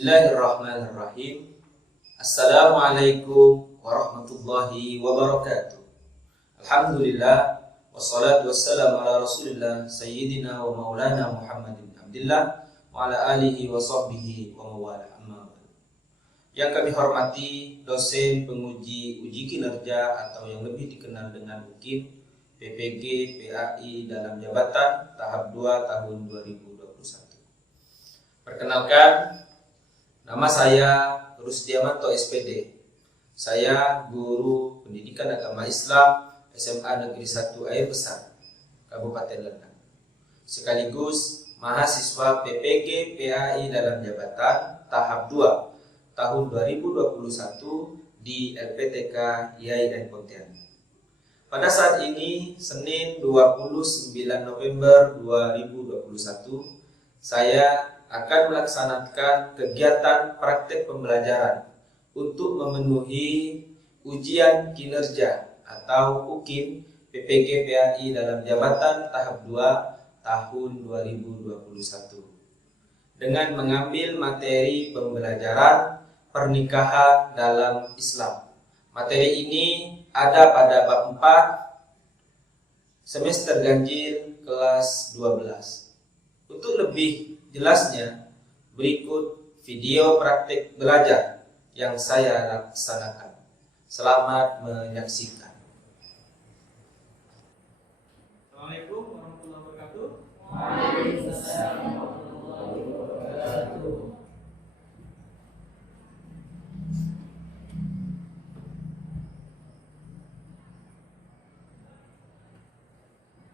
Bismillahirrahmanirrahim. Assalamualaikum warahmatullahi wabarakatuh. Alhamdulillah, wassalatu wassalamu ala rasulillah Sayyidina wa maulana Muhammad bin Abdillah wa ala alihi wa sahbihi wa mawala amma ba'du. Yang kami hormati dosen penguji uji kinerja atau yang lebih dikenal dengan UKIM PPG PAI dalam jabatan tahap 2 tahun 2021. Perkenalkan, nama saya Rusdiamanto SPD. Saya guru pendidikan agama Islam SMA Negeri 1 Air Besar, Kabupaten Lenang. Sekaligus mahasiswa PPG PAI dalam jabatan tahap 2 tahun 2021 di LPTK IAIN Pontianak. Pada saat ini, Senin 29 November 2021, saya akan melaksanakan kegiatan praktek pembelajaran untuk memenuhi ujian kinerja atau UKIM PPG PAI dalam jabatan tahap 2 tahun 2021 dengan mengambil materi pembelajaran pernikahan dalam Islam. Materi ini ada pada bab 4 semester ganjil kelas 12. Untuk lebih jelasnya, berikut video praktik belajar yang saya laksanakan. Selamat menyaksikan. Assalamualaikum warahmatullahi wabarakatuh. Waalaikumsalam warahmatullahi wabarakatuh.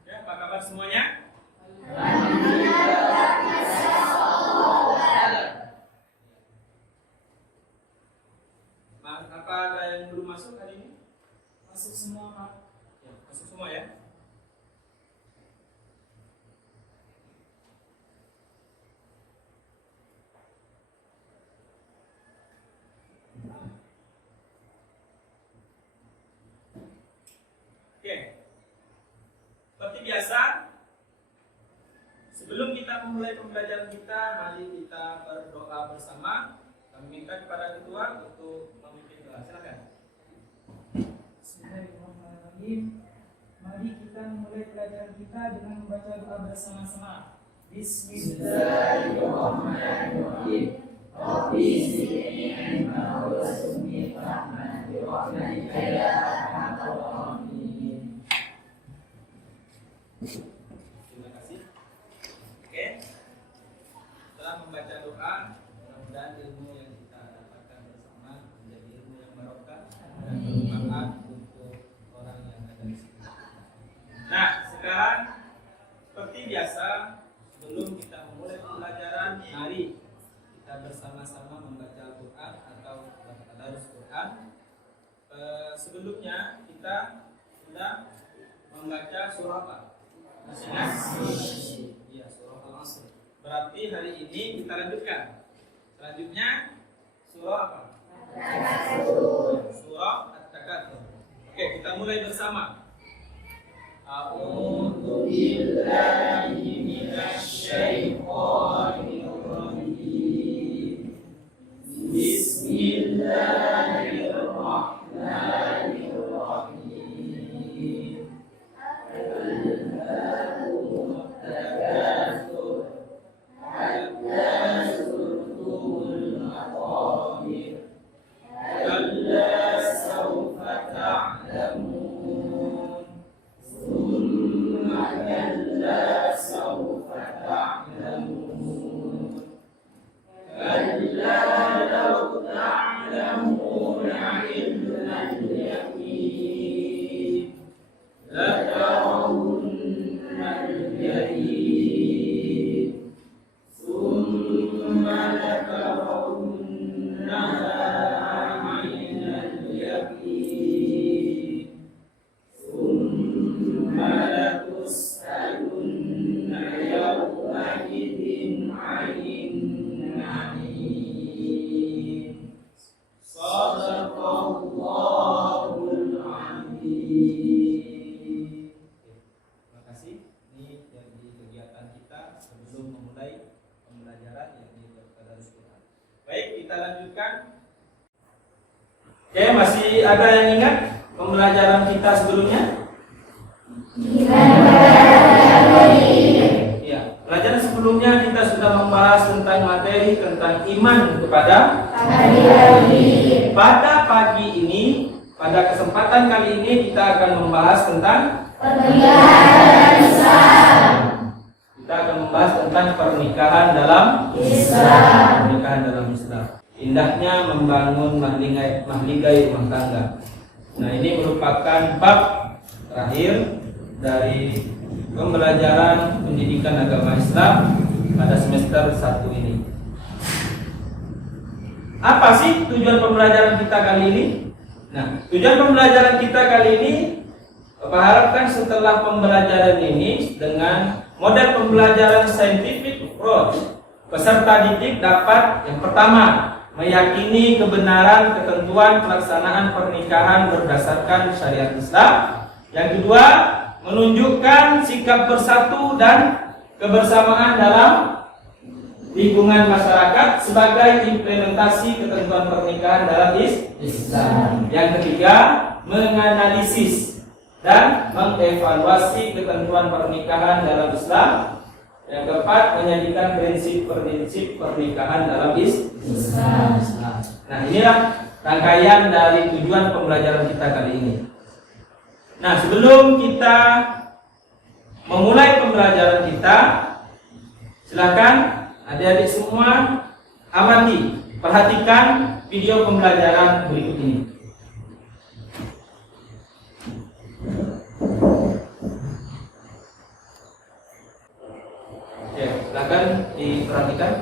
Ya, apa kabar semuanya? Apa ada yang belum masuk hari ini? Masuk semua, Pak. Ya, masuk semua ya. Oke. Seperti biasa, sebelum kita memulai pembelajaran kita, mari kita berdoa bersama. Kami minta kepada ketua untuk memimpin doa. Silakan. Bismillahirrahmanirrahim. Mari kita memulai pelajaran kita dengan membaca doa bersama-sama. Bismillahirrahmanirrahim. Rabbi zidni ilma warzuqni fahman bi rahmatika ya arhamar rahimin. Terima kasih. Oke. Setelah membaca doa, mudah-mudahan ilmu yang kita dapatkan bersama menjadi ilmu yang barokah dan bermanfaat untuk orang yang ada di sini. Nah, sekarang seperti biasa, sebelum kita memulai pembelajaran, mari kita bersama-sama membaca Al-Quran atau tadarus Quran. Sebelumnya kita sudah membaca surah apa? Masih ingat? Iya, surah Al-Asr. Berarti hari ini kita lanjutkan. Selanjutnya surah apa? Surah At-Takatsur. Oke, kita mulai bersama. A'udzu billahi minasy syaithanir rajim. Bismillahirrahmanirrahim. Alhaakumut takatsur hatta zurtumul maqabir. Kalla sawfa ta'lamun. Thumma kalla sawfa ta'lamun. Kalla law ta'lamuna ilmal yaqin latarawunnal jahim. Thumma latarawunnaha 'ainal yaqin. Thumma latus'alunna yawma idzin 'anin na'im. Shadaqallahul 'azim. Terima kasih. Ini jadi kegiatan kita sebelum memulai pembelajaran yakni tadarus Quran. Baik, kita lanjutkan. Oke, masih ada yang ingat pembelajaran kita sebelumnya? Iya, pelajaran sebelumnya kita sudah membahas tentang materi tentang iman kepada hari akhir. Pada pagi ini, pada kesempatan kali ini kita akan membahas tentang pernikahan Islam. Kita akan membahas tentang pernikahan dalam Islam. Pernikahan dalam Islam. Indahnya membangun mahligai rumah tangga. Nah, ini merupakan bab terakhir dari pembelajaran pendidikan agama Islam pada semester 1 ini. Apa sih tujuan pembelajaran kita kali ini? Nah, tujuan pembelajaran kita kali ini, Bapak harapkan setelah pembelajaran ini dengan model pembelajaran scientific approach, peserta didik dapat yang pertama meyakini kebenaran ketentuan pelaksanaan pernikahan berdasarkan syariat Islam. Yang kedua, menunjukkan sikap bersatu dan kebersamaan dalam lingkungan masyarakat sebagai implementasi ketentuan pernikahan dalam Islam. Yang ketiga, menganalisis dan mengevaluasi ketentuan pernikahan dalam Islam. Yang keempat, menyajikan prinsip-prinsip pernikahan dalam Islam. Nah, inilah rangkaian dari tujuan pembelajaran kita kali ini. Nah, sebelum kita memulai pembelajaran kita, silakan adik-adik semua amati, perhatikan video pembelajaran berikut ini. Ya, silakan diperhatikan.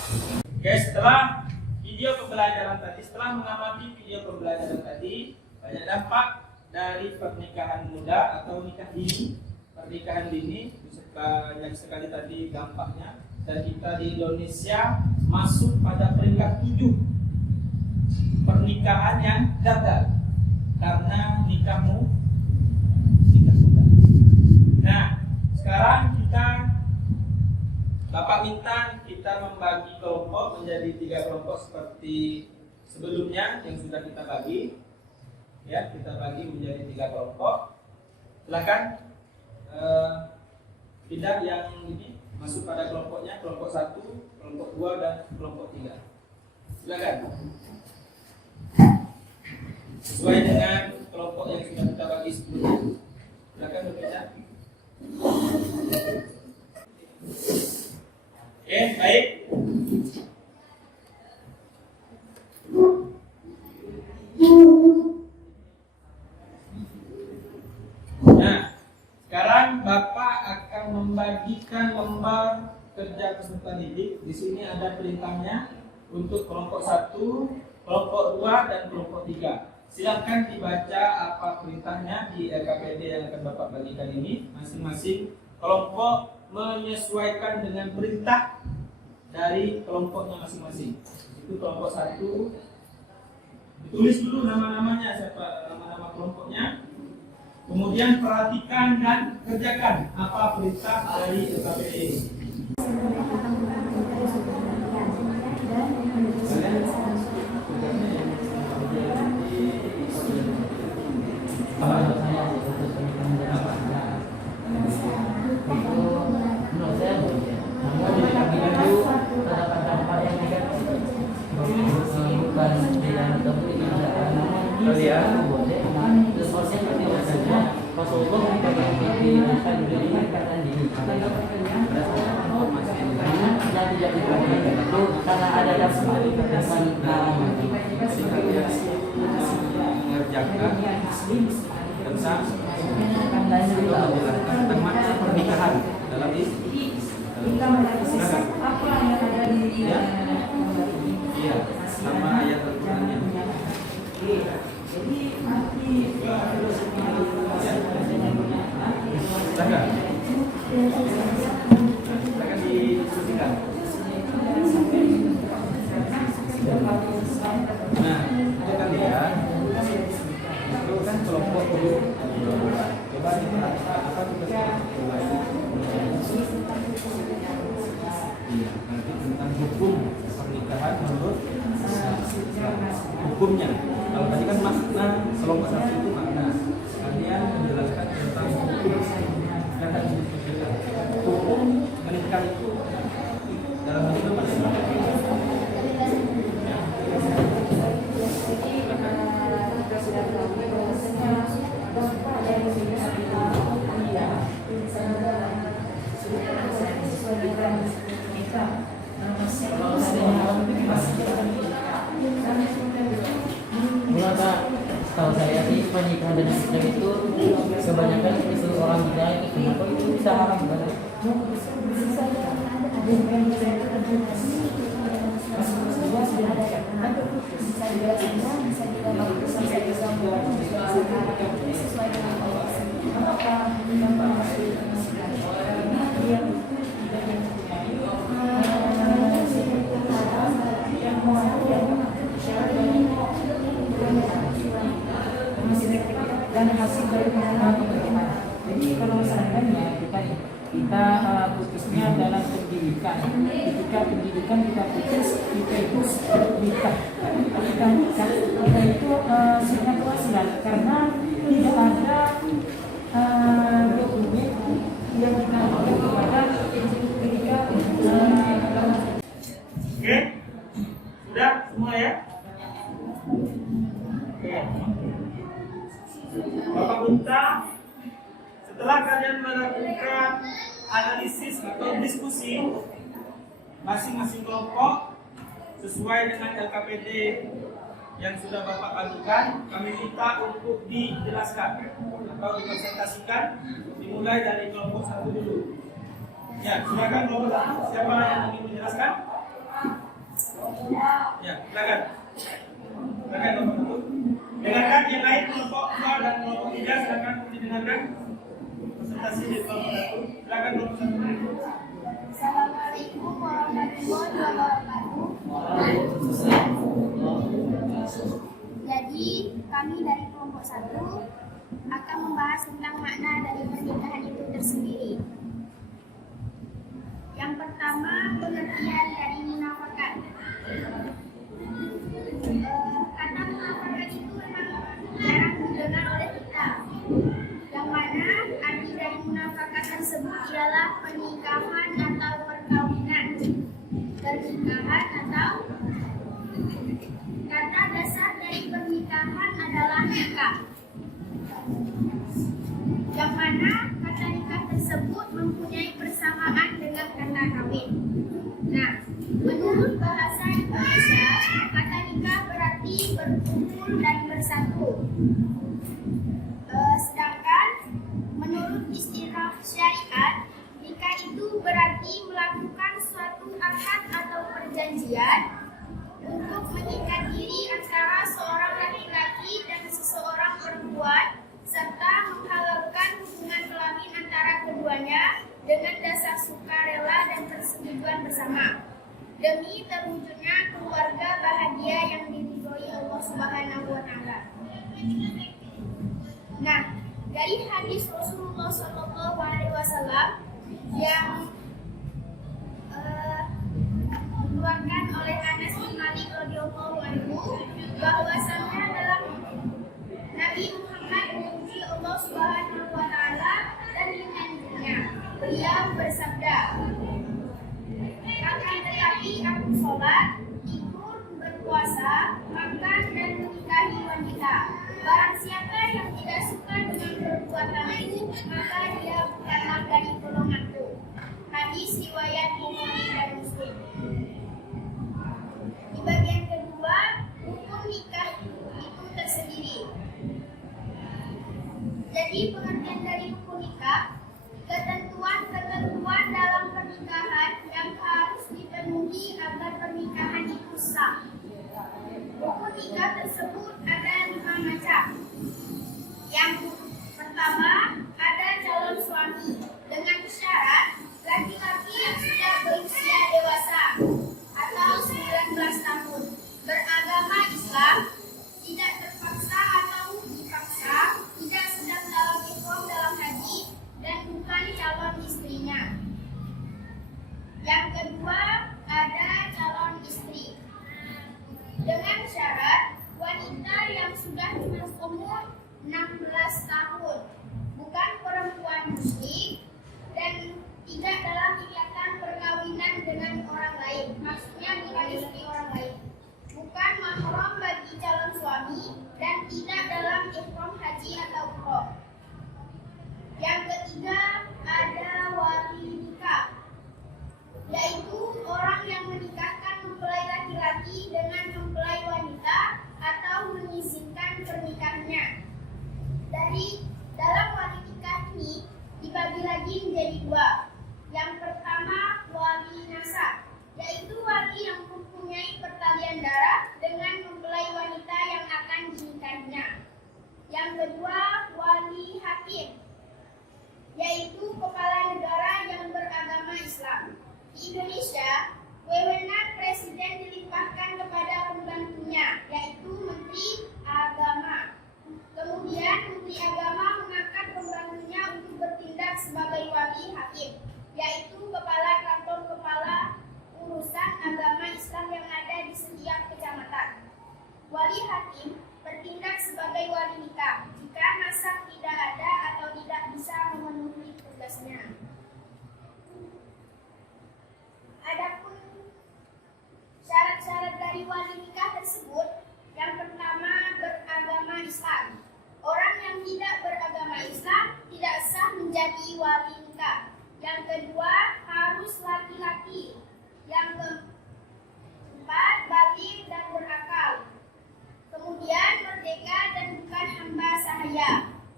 Oke, setelah video pembelajaran tadi, setelah mengamati video pembelajaran tadi, banyak dampak dari pernikahan muda atau nikah dini. Pernikahan dini banyak sekali tadi dampaknya, dan kita di Indonesia masuk pada peringkat 7 pernikahan yang gagal karena nikah muda. Nah, sekarang Bapak minta kita membagi kelompok menjadi 3 kelompok seperti sebelumnya yang sudah kita bagi. Ya, kita bagi menjadi 3 kelompok. Silakan pindah yang ini masuk pada kelompoknya, kelompok 1, kelompok 2 dan kelompok 3. Silakan. Sesuai dengan kelompok yang sudah kita bagi sebelumnya. Silakan berpindah. Oke, baik. Nah, sekarang Bapak akan membagikan lembar kerja peserta didik. Di sini ada perintahnya untuk kelompok 1, kelompok 2 dan kelompok 3. Silakan dibaca apa perintahnya di LKPD yang akan Bapak bagikan ini. Masing-masing kelompok menyesuaikan dengan perintah dari kelompoknya masing-masing. Itu kelompok 1, ditulis dulu nama-namanya, siapa nama-nama kelompoknya. Kemudian perhatikan dan kerjakan apa perintah dari LKPD ini. Karena ada dasar mengerjakan tentang menjelaskan tentang makna pernikahan dalam apa yang ada di iya sama ayat Al-Qur'annya. jadi arti Silakan diskusikan. Nah, itu kalian itu kan kelompok dulu. Coba diperhatikan apa tugas nanti tentang hukum pernikahan menurut hukumnya. Kalau tadi kan makna kelompok 1 itu makna. Kalian menjelaskan tentang hukum. Hukum pernikahan itu dalam hal itu kalau saya sih pernikahan dan Islam itu kebanyakan itu orang gila itu kenapa itu bisa haram banget? dan hasil dari pengalaman. Jadi kalau seandainya kita putusnya dalam pendidikan, ketika pendidikan kita putus, kita itu nikah. Ketika nikah, kita itu sudah wasiat karena tidak ada dokumen yang kita berikan kepada ketika Oke, sudah semua ya? Oke. Bapak minta setelah kalian melakukan analisis atau diskusi masing-masing kelompok sesuai dengan LKPD yang sudah Bapak ajukan, kami minta untuk dijelaskan atau dipresentasikan, dimulai dari kelompok 1 dulu. Ya, silakan kelompok 1. Siapa yang ingin menjelaskan? Ya, silakan. Silakan nomor 1. Dengarkan yang lain kelompok 2 dan kelompok 3, silakan didengarkan. Presentasi di kelompok 1. Silakan nomor 1. Assalamualaikum warahmatullahi wabarakatuh. Jadi kami dari kelompok 1 akan membahas tentang makna dari pernikahan itu tersendiri. Yang pertama, pengertian dari munafakat. Kata munafakat itu memang jarang didengar oleh kita. Yang mana arti dari munafakat tersebut ialah pernikahan atau perkawinan. Pernikahan atau kata dasar dari pernikahan adalah nikah. Yang mana kata nikah tersebut mempunyai persamaan dengan kata kawin. Nah, menurut bahasa Indonesia, kata nikah berarti berkumpul dan bersatu. Sedangkan menurut istilah syariat, nikah itu berarti melakukan suatu akad atau perjanjian untuk mengikat diri antara seorang laki-laki dan seseorang perempuan serta menghalalkan hubungan kelamin antara keduanya dengan dasar sukarela dan persetujuan bersama demi terwujudnya keluarga bahagia yang diridhoi Allah Subhanahu wa taala. Nah, dari hadis Rasulullah SAW yang dikeluarkan oleh Anas bin Malik radhiyallahu anhu, bahwasannya dalam Nabi Muhammad memuji Allah Subhanahu wa taala dan menyanjungnya. Beliau bersabda, "Akan tetapi aku sholat, ikut berpuasa, makan dan menikahi wanita. Barang siapa yang tidak suka dengan perbuatan itu, maka dia bukanlah dari golonganku." Hadis riwayat Bukhari dan Muslim. Di bagian kedua, hukum nikah itu tersendiri. Jadi pengertian dari hukum nikah, ketentuan-ketentuan dalam pernikahan yang harus dipenuhi agar pernikahan itu sah. Hukum nikah tersebut ada 5 macam. Yang pertama, ada calon suami dengan syarat laki-laki yang sudah berusia dewasa atau 19 tahun, beragama Islam, tidak terpaksa atau dipaksa, tidak sedang dalam ihram dalam haji, dan bukan calon istrinya. Yang kedua, ada calon istri dengan syarat wanita yang sudah berumur 16 tahun, bukan perempuan muslim, dan tidak dalam ikatan perkawinan dengan orang lain, maksudnya bukan istri orang lain, bukan mahram bagi calon suami, dan tidak dalam ihram haji atau umroh. Yang ketiga, ada wali nikah, yaitu orang yang menikahkan mempelai laki-laki dengan mempelai wanita atau mengizinkan pernikahannya. Dari dalam wali nikah ini dibagi lagi menjadi 2. Yang pertama, wali nasab, yaitu wali yang mempunyai pertalian darah dengan mempelai wanita yang akan dinikahinya. Yang kedua, wali hakim, yaitu kepala negara yang beragama Islam. Di Indonesia, wewenang presiden dilimpahkan kepada pembantunya, yaitu Menteri Agama. Kemudian Menteri Agama mengangkat pembantunya untuk bertindak sebagai wali hakim, yaitu kepala kantor kepala urusan agama Islam yang ada di setiap kecamatan. Wali hakim bertindak sebagai wali nikah jika nasab tidak ada atau tidak bisa memenuhi tugasnya. Adapun syarat-syarat dari wali nikah tersebut, yang pertama, beragama Islam. Orang yang tidak beragama Islam tidak sah menjadi wali nikah. Yang kedua, harus laki-laki. Yang keempat, baligh dan berakal. Kemudian merdeka dan bukan hamba sahaya,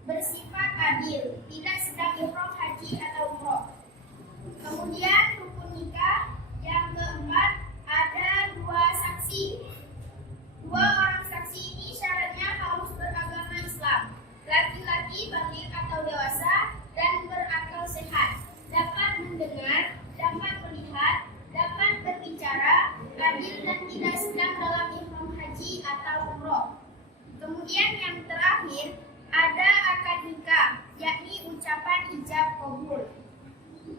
bersifat adil, tidak sedang ihram haji atau umroh. Kemudian rukun nikah. Yang keempat, ada 2 saksi Kemudian yang terakhir ada akad nikah, yakni ucapan ijab qabul.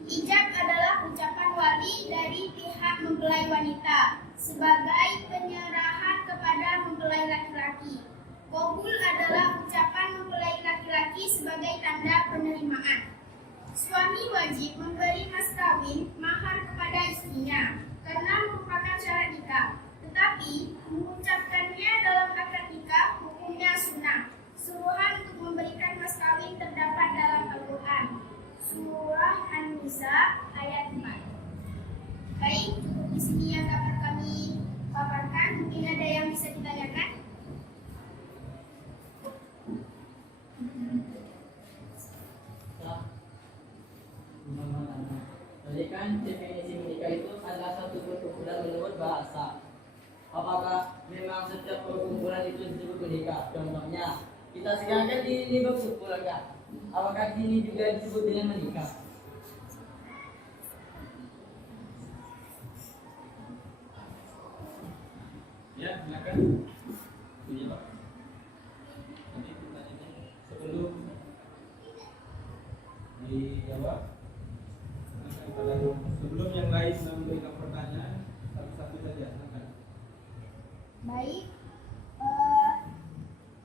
Ijab adalah ucapan wali dari pihak mempelai wanita sebagai penyerahan kepada mempelai laki-laki. Qabul adalah ucapan mempelai laki-laki sebagai tanda penerimaan. Suami wajib memberi mas kawin mahar kepada istrinya karena merupakan syarat nikah. Tetapi mengucapkannya dalam akad nikah hukumnya sunnah. Suruhan untuk memberikan mas kawin terdapat dalam Al-Quran, Surah An-Nisa ayat 4. Baik, cukup di sini yang dapat kami paparkan. Mungkin ada yang bisa ditanyakan? Jadi kan definisi menikah itu adalah satu perkumpulan menurut bahasa. Apakah memang setiap perkumpulan itu disebut menikah? Contohnya, kita sekarang kan di berkumpul kan? Apakah ini juga disebut dengan menikah? Ya, silakan. Iya, Pak. Nanti pertanyaannya sebelum dijawab, sebelum yang lain memberikan pertanyaan, satu-satu saja. Silakan. Baik,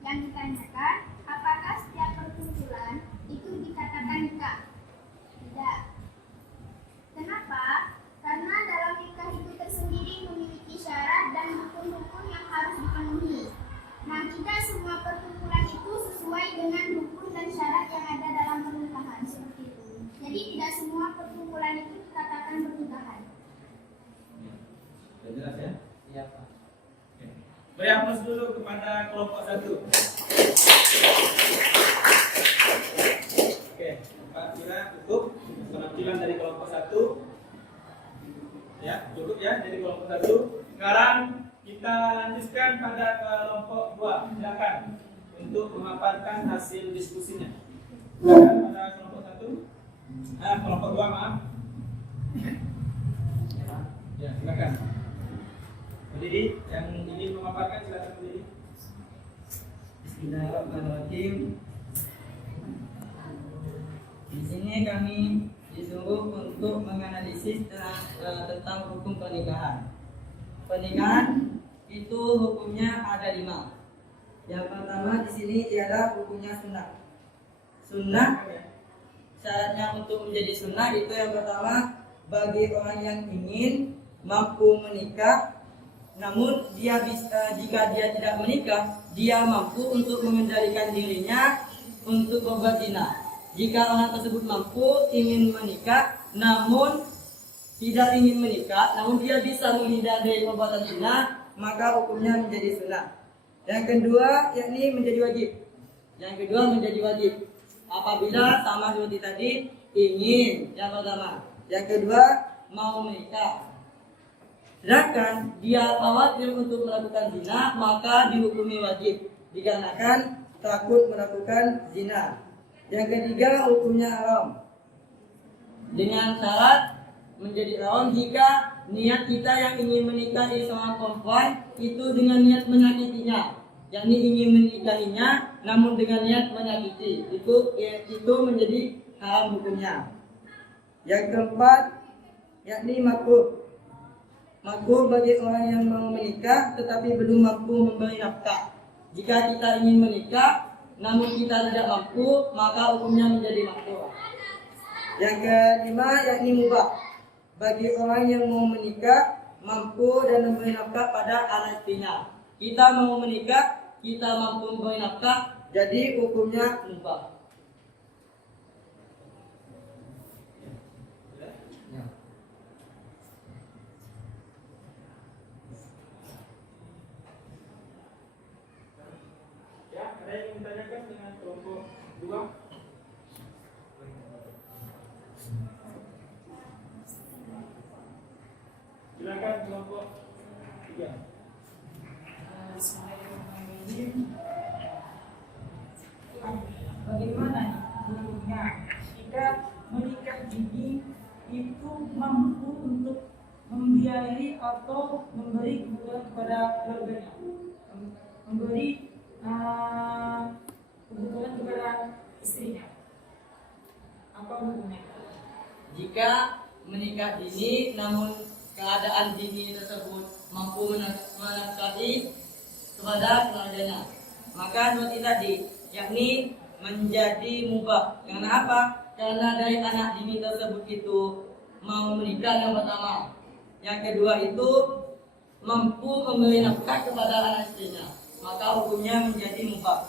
yang ditanyakan, apakah setiap perkumpulan itu dikatakan nikah? Tidak. Kenapa? Karena dalam nikah itu tersendiri memiliki syarat dan rukun-rukun yang harus dipenuhi. Nah, tidak semua perkumpulan itu sesuai dengan rukun dan syarat yang ada dalam pernikahan seperti itu. Jadi tidak semua perkumpulan itu dikatakan pernikahan. Sudah jelas ya? Iya, Pak. Beri aplaus dulu kepada kelompok 1. Oke, Pak Kira cukup penampilan dari kelompok 1. Ya, cukup ya dari kelompok 1. Sekarang kita lanjutkan pada kelompok 2. Silakan untuk memaparkan hasil diskusinya. Silakan pada kelompok 1. Kelompok 2 maaf. Ya, silakan. Berdiri, yang ingin memaparkan silakan berdiri. Bismillahirrahmanirrahim. Di sini kami disuruh untuk menganalisis tentang hukum pernikahan. Pernikahan itu hukumnya ada 5. Yang pertama di sini ialah hukumnya sunnah. Sunnah syaratnya untuk menjadi sunnah itu yang pertama bagi orang yang ingin mampu menikah, namun dia jika dia tidak menikah, dia mampu untuk mengendalikan dirinya untuk berbuat zina. Jika orang tersebut mampu ingin menikah, namun tidak ingin menikah, namun dia bisa menghindar dari perbuatan zina, maka hukumnya menjadi sunnah. Yang kedua, yakni menjadi wajib. Yang kedua menjadi wajib. Apabila sama seperti tadi ingin, yang pertama. Yang kedua mau menikah. Sedangkan dia khawatir untuk melakukan zina, maka dihukumi wajib dikarenakan takut melakukan zina. Yang ketiga hukumnya haram. Dengan syarat menjadi haram jika niat kita yang ingin menikahi seorang perempuan itu dengan niat menyakitinya, yakni ingin menikahinya namun dengan niat menyakiti, itu menjadi haram hukumnya. Yang keempat yakni makruh. Makruh bagi orang yang mau menikah tetapi belum mampu memberi nafkah. Jika kita ingin menikah namun kita tidak mampu, maka hukumnya menjadi makruh. Yang kelima yakni mubah. Bagi orang yang mau menikah mampu dan memberi nafkah pada anak istrinya. Kita mau menikah, kita mampu memberi nafkah, jadi hukumnya mubah. Ada yang ditanyakan dengan kelompok 2? Silakan kelompok 3. Bagaimana hukumnya jika menikah dini itu mampu untuk membiayai atau memberi kebutuhan kepada keluarganya, memberi kebetulan kepada istrinya. Apa hukumnya? Jika menikah dini namun keadaan dini tersebut mampu menafkahi kepada keluarganya, maka seperti tadi, yakni menjadi mubah. Karena apa? Karena dari anak dini tersebut itu mau menikah yang pertama, yang kedua itu mampu memberi nafkah kepada anak istrinya, maka hukumnya menjadi mubah.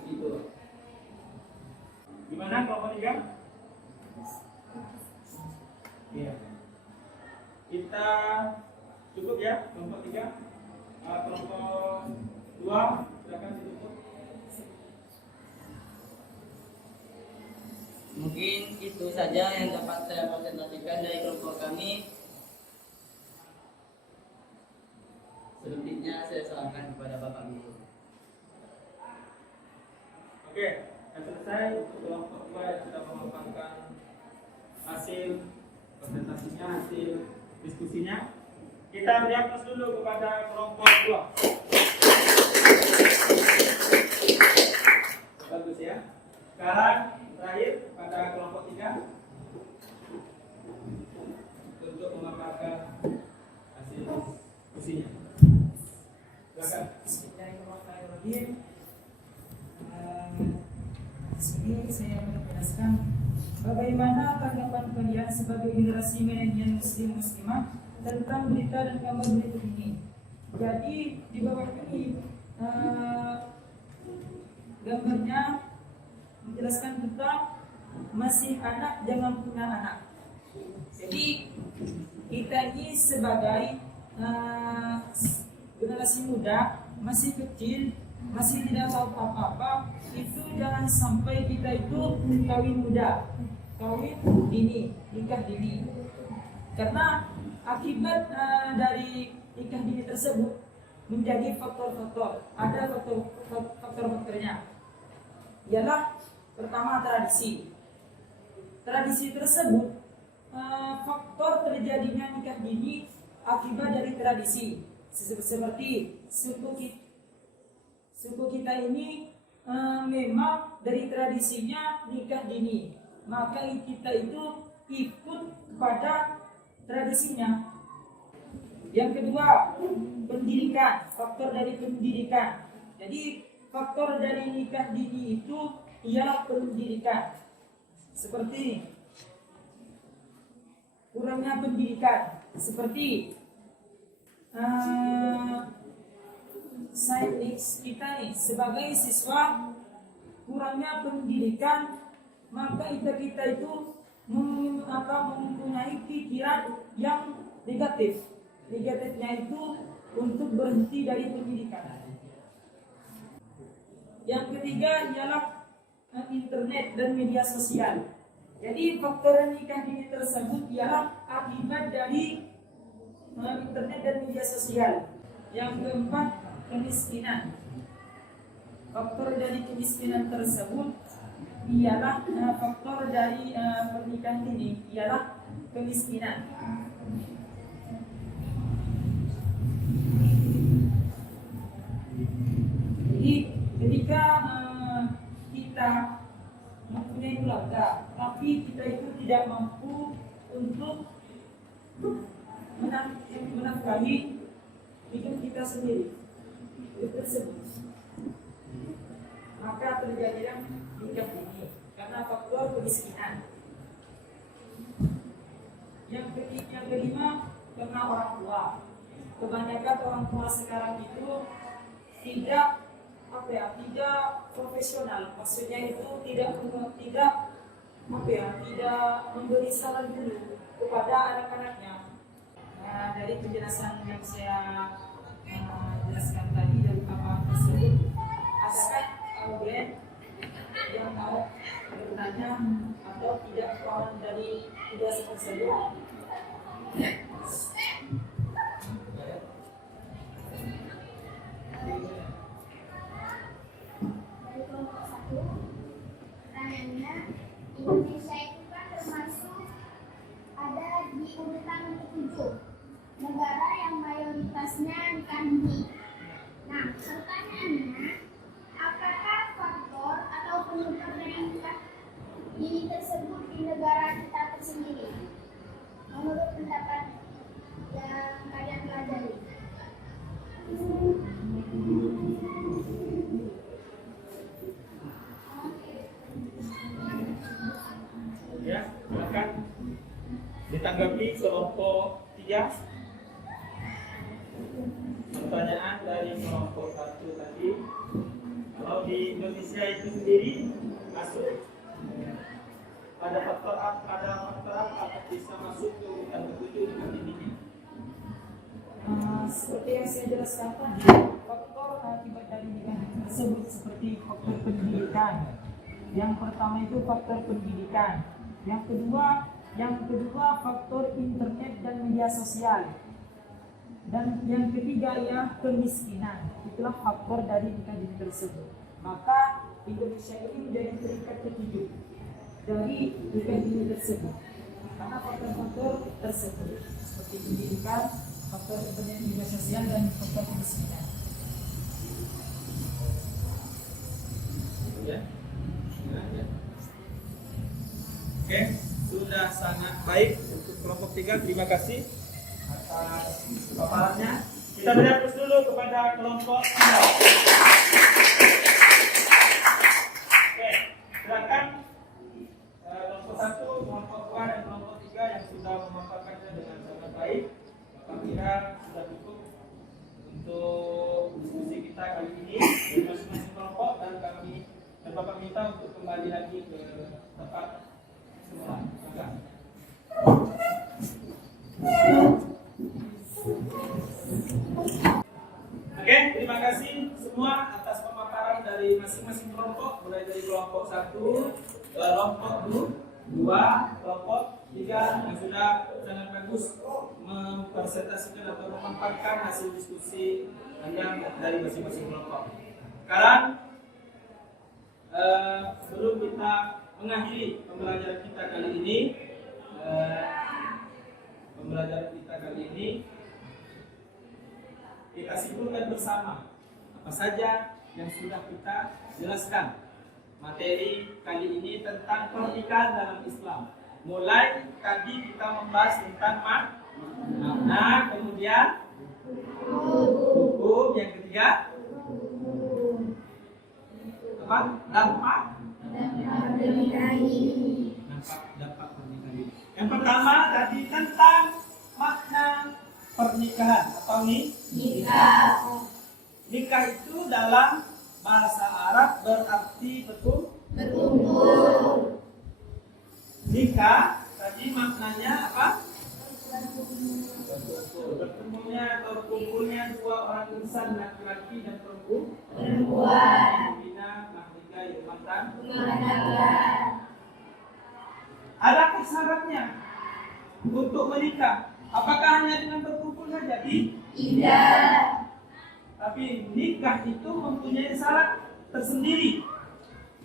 Begitu. Gimana kelompok 3? Iya. Kita cukup ya kelompok 3. Kelompok 2 silakan ditutup. Mungkin itu saja yang dapat saya presentasikan dari kelompok kami. Selanjutnya saya serahkan kepada Bapak Guru. Oke, yang selesai untuk kelompok 2 yang sudah memaparkan hasil presentasinya, hasil diskusinya. Kita beri aplaus dulu kepada kelompok 2. Bagus ya. Sekarang terakhir pada kelompok 3 untuk memaparkan hasil diskusinya. Silakan. Bismillahirrahmanirrahim. Di sini saya menjelaskan bagaimana tanggapan kalian sebagai generasi milenial muslim muslimah tentang berita dan kabar berita ini. Jadi di bawah ini gambarnya menjelaskan tentang masih anak jangan punya anak. Jadi kita ini sebagai generasi muda masih kecil, masih tidak tahu apa-apa, itu jangan sampai kita itu kawin muda, kawin dini, nikah dini. Karena akibat dari nikah dini tersebut menjadi faktor-faktor, ada faktor-faktornya. Ialah pertama tradisi. Tradisi tersebut faktor terjadinya nikah dini akibat dari tradisi. Seperti suku kita ini memang dari tradisinya nikah dini, maka kita itu ikut kepada tradisinya. Yang kedua, pendidikan, faktor dari pendidikan. Jadi faktor dari nikah dini itu ialah pendidikan. Seperti kurangnya pendidikan, seperti sains kita nih sebagai siswa kurangnya pendidikan, maka kita itu mempunyai pikiran yang negatif. Negatifnya itu untuk berhenti dari pendidikan. Yang ketiga ialah internet dan media sosial. Jadi faktor nikah dini tersebut ialah akibat dari internet dan media sosial. Yang keempat, kemiskinan. Faktor dari kemiskinan tersebut ialah faktor dari pernikahan dini ialah kemiskinan. Jadi ketika kita mempunyai keluarga, tapi kita itu tidak mampu untuk menafkahi hidup kita sendiri, maka terjadilah nikah dini karena faktor kemiskinan. Yang kelima, karena orang tua. Kebanyakan orang tua sekarang itu tidak profesional, maksudnya itu tidak memberi saran dulu kepada anak-anaknya. Nah, dari penjelasan yang saya jelaskan tadi dari paparan tersebut, adakah audien yang mau bertanya atau tidak paham dari penjelasan tersebut? Dari kelompok 1, pertanyaannya, Indonesia itu kan termasuk ada di urutan ke-7 negara yang mayoritasnya nikah dini. Nah, pertanyaannya, kelompok 3. Pertanyaan dari kelompok 1 tadi, kalau di Indonesia itu sendiri masuk ada faktor apa bisa masuk ke urutan ke-7 dengan ini? Seperti yang saya jelaskan tadi, faktor akibat dari nikah tersebut seperti faktor pendidikan. Yang pertama itu faktor pendidikan. Yang kedua faktor internet dan media sosial. Dan yang ketiga ya kemiskinan. Itulah faktor dari nikah dini tersebut. Maka Indonesia ini menjadi peringkat ke-7 dari nikah dini tersebut. Karena faktor-faktor tersebut seperti pendidikan, faktor internet media sosial dan faktor kemiskinan. Ya. Oke, sudah sangat baik untuk kelompok 3. Terima kasih atas paparannya. Kita beri aplaus dulu kepada kelompok 3. Oke, silakan kelompok 1, kelompok 2 dan kelompok 3 yang sudah memaparkannya dengan sangat baik. Bapak kira sudah cukup untuk diskusi kita kali ini dari masing-masing kelompok, dan Bapak minta untuk kembali lagi ke tempat semula. Oke, terima kasih semua atas pemaparan dari masing-masing kelompok, mulai dari kelompok 1, kelompok 2, kelompok 3 yang sudah sangat bagus mempresentasikan atau memaparkan hasil diskusi Anda dari masing-masing kelompok. Sekarang sebelum kita mengakhiri pembelajaran kita kali ini, kita simpulkan bersama apa saja yang sudah kita jelaskan. Materi kali ini tentang pernikahan dalam Islam. Mulai tadi kita membahas tentang makna, kemudian hukum, yang ketiga apa? Dampak pernikahan ini. Yang pertama tadi tentang makna pernikahan atau nikah. Nikah itu dalam bahasa Arab berarti berkumpul. Nikah tadi maknanya apa? Bertemunya atau berkumpulnya dua orang insan, laki-laki dan perempuan. Adakah syaratnya untuk menikah? Apakah hanya dengan berkumpul saja? Tidak. Tapi nikah itu mempunyai syarat tersendiri.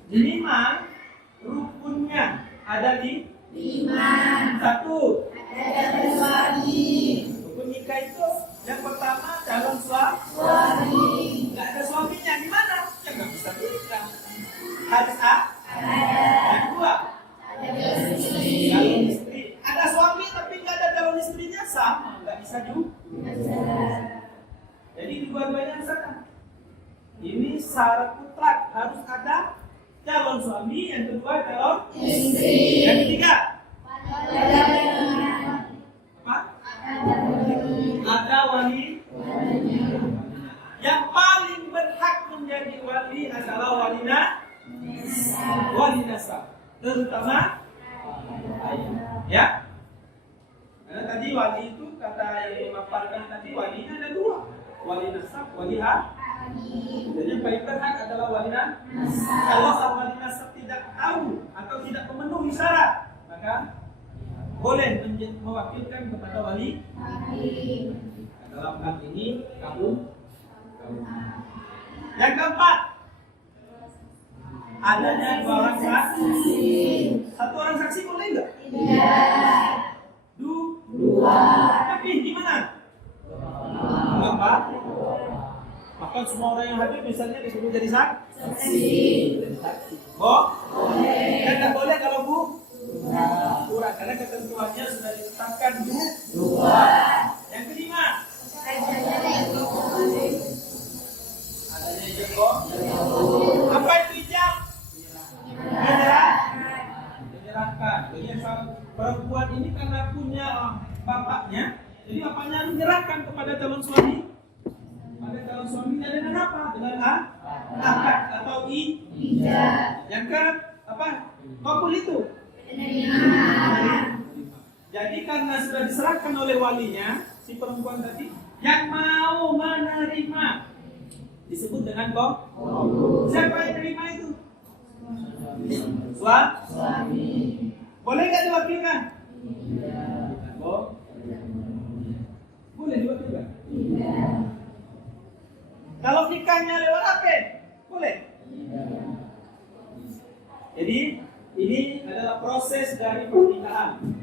Minimal rukunnya ada 5. 1. Ada suami. Rukun nikah itu yang pertama calon suami. Nggak ada suaminya gimana? Ya nggak bisa nikah. Harus yang kedua calon istri. Ada suami tapi nggak ada calon istrinya, sama nggak bisa juga. Jadi dua-duanya sana. Ini syarat mutlak, harus ada calon suami, yang kedua calon istri, yang ketiga apa? Ada wali. Yang paling berhak menjadi wali adalah wali nasab, terutama ayah. Ya. Karena tadi wali itu kata yang memaparkan tadi, walinya ada 2, wali nasab, wali jadi yang paling berhak adalah wali nasab. Kalau sang wali nasab tidak tahu atau tidak memenuhi syarat, maka boleh mewakilkan kepada wali. Dalam hal ini kamu. Yang keempat, adanya 2 orang saksi. 1 orang saksi boleh enggak? Tidak. 2. Tapi gimana? Apa? Maka semua orang yang hadir misalnya disuruh jadi saksi. Boleh. Tidak boleh kalau kurang, karena ketentuannya sudah ditetapkan 2. Yang kelima, adanya ijab. Apa itu ijab? Menyerahkan. Jadi perempuan ini karena punya suami? Pada calon suaminya dengan apa? Dengan akad atau ijab. Yang ke apa? Kabul itu. Jadi karena sudah diserahkan oleh walinya si perempuan tadi yang mau menerima disebut dengan kabul. Siapa yang terima itu? Suami. Boleh nggak diwakilkan? Boleh diwakilkan? Kalau nikahnya lewat apa? Boleh? Jadi ini adalah proses dari pernikahan.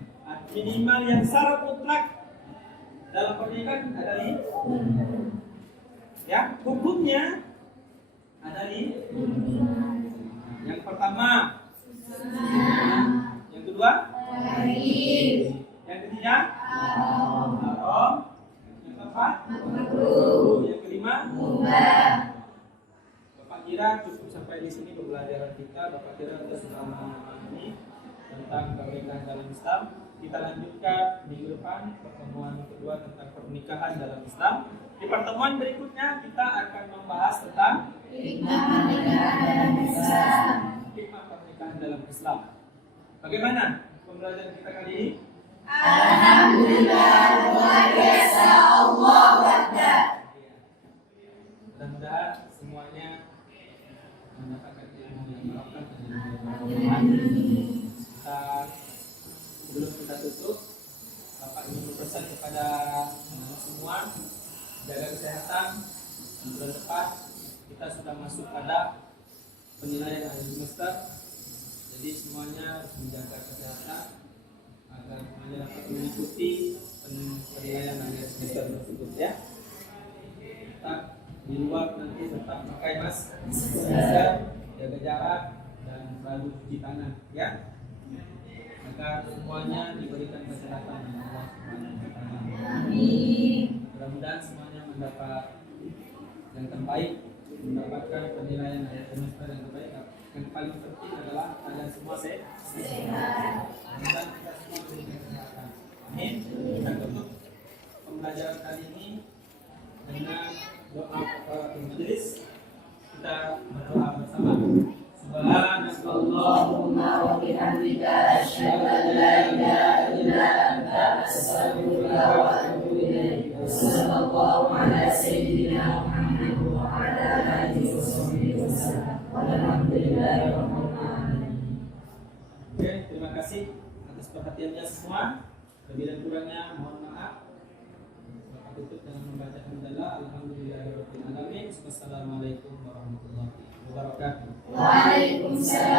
Minimal yang syarat mutlak dalam pernikahan ada ini. Ya, hukumnya ada ini. Yang pertama, yang kedua, yang ketiga, haram, yang keempat, yang kelima, Bapak kira cukup sampai di sini pembelajaran kita. Bapak kira kita sudah memahami tentang pernikahan dalam Islam. Kita lanjutkan minggu depan pertemuan kedua tentang pernikahan dalam Islam. Di pertemuan berikutnya kita akan membahas tentang hikmah pernikahan dalam Islam. Bagaimana pembelajaran kita kali ini? Alhamdulillah, luar biasa, Allahu Akbar. Mudah-mudahan semuanya mendapatkan ilmu yang barokah dan ilmu yang bermanfaat. Sebelum kita tutup, Bapak ingin berpesan kepada semua, jaga kesehatan. Bulan depan kita sudah masuk pada penilaian akhir semester, jadi semuanya harus menjaga kesehatan agar semuanya dapat mengikuti penilaian akhir semester tersebut ya. Tetap di luar nanti tetap pakai masker, jaga jarak dan selalu cuci tangan ya, agar semuanya diberikan kesehatan oleh Allah Subhanahu wa Ta'ala. Amin. Mudah-mudahan semuanya mendapat yang terbaik, mendapatkan penilaian akhir semester yang terbaik. Yang paling penting adalah kalian semua sehat. Dan kita semua diberikan kesehatan. Amin. Kita tutup pembelajaran kali ini dengan doa kafaratul majelis. Kita berdoa bersama. Subhanallahumma wa bihamdika asyhadu an la ilaha illa anta astaghfiruka wa atubu ilaik. Sallallahu ala sayyidina Muhammad wa ala alihi wasallam. Walhamdulillahirabbil alamin. Oke, terima kasih atas perhatiannya semua. Lebih dan kurangnya mohon maaf. Bapak tutup dengan membaca hamdalah. Alhamdulillahirabbil alamin. Wassalamualaikum warahmatullahi wabarakatuh. Waalaikumsalam.